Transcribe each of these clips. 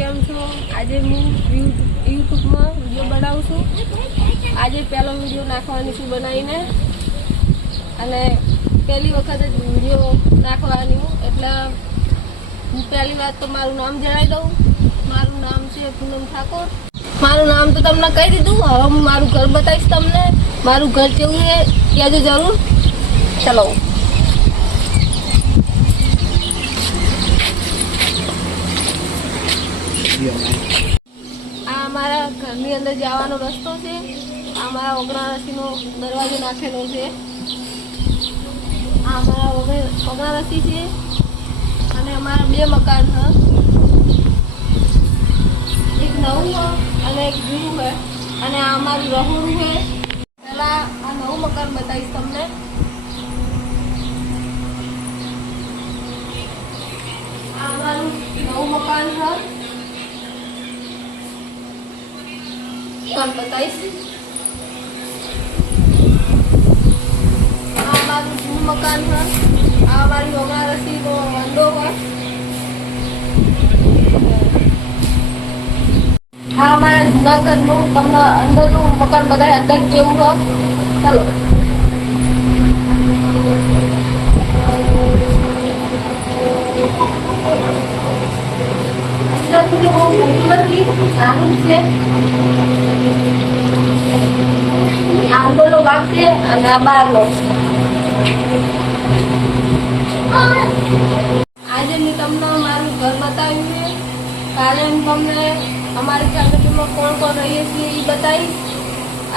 કેમ છો? આજે હું યુટ્યુબમાં વિડીયો બનાવું છું. આજે પહેલો વિડીયો નાખવાની છું બનાવીને, અને પહેલી વખત જ વિડીયો નાખવાની હું. એટલે હું પહેલી વાત તો મારું નામ જણાવી દઉં. મારું નામ છે પૂનમ ઠાકોર. મારું નામ તો તમને કહી દીધું. હવે હું મારું ઘર બતાવીશ તમને. મારું ઘર કેવું છે કહેજો જરૂર. ચલો. આ અમારા ઘરની અંદર જવાનો રસ્તો છે. આ અમારા ઓગણારસીનો દરવાજો નાખેલો છે. આ અમારા ઓગણારસી છે, અને અમારા બે મકાન છે. એક નવું છે અને એક જૂનું છે, અને આ અમારું રહોડું છે. પહેલા આ નવું મકાન બતાવીશ તમને. આ અમારું નવું મકાન છે. બતાવીશ. આ અમારું જૂનું મકાન છે. આ અમારી ઓગણારસીનો વંડો હોય. આ અમારા જૂનાગઢનું તમને અંદરનું મકાન બતાવે, અંદર કેવું હોય. ચાલો. આગળનો ભાગ છે અને આ બહારનો. આજે મેં તમને મારું ઘર બતાવ્યું છે. કાલે હું તમને અમારી ફેમિલીમાં કોણ કોણ રહીએ છીએ એ બતાવીશ.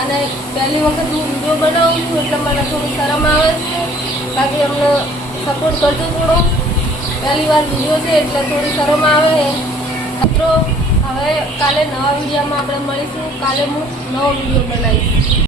અને પહેલી વખત હું વિડીયો બનાવું છું એટલે મને થોડી શરમ આવે છે. બાકી અમને સપોર્ટ કરજો થોડો. પહેલી વાર વિડીયો છે એટલે થોડી શરમ આવે. મિત્રો, હવે કાલે નવા વિડીયોમાં આપણે મળીશું. કાલે હું નવો વિડીયો બનાવીશ.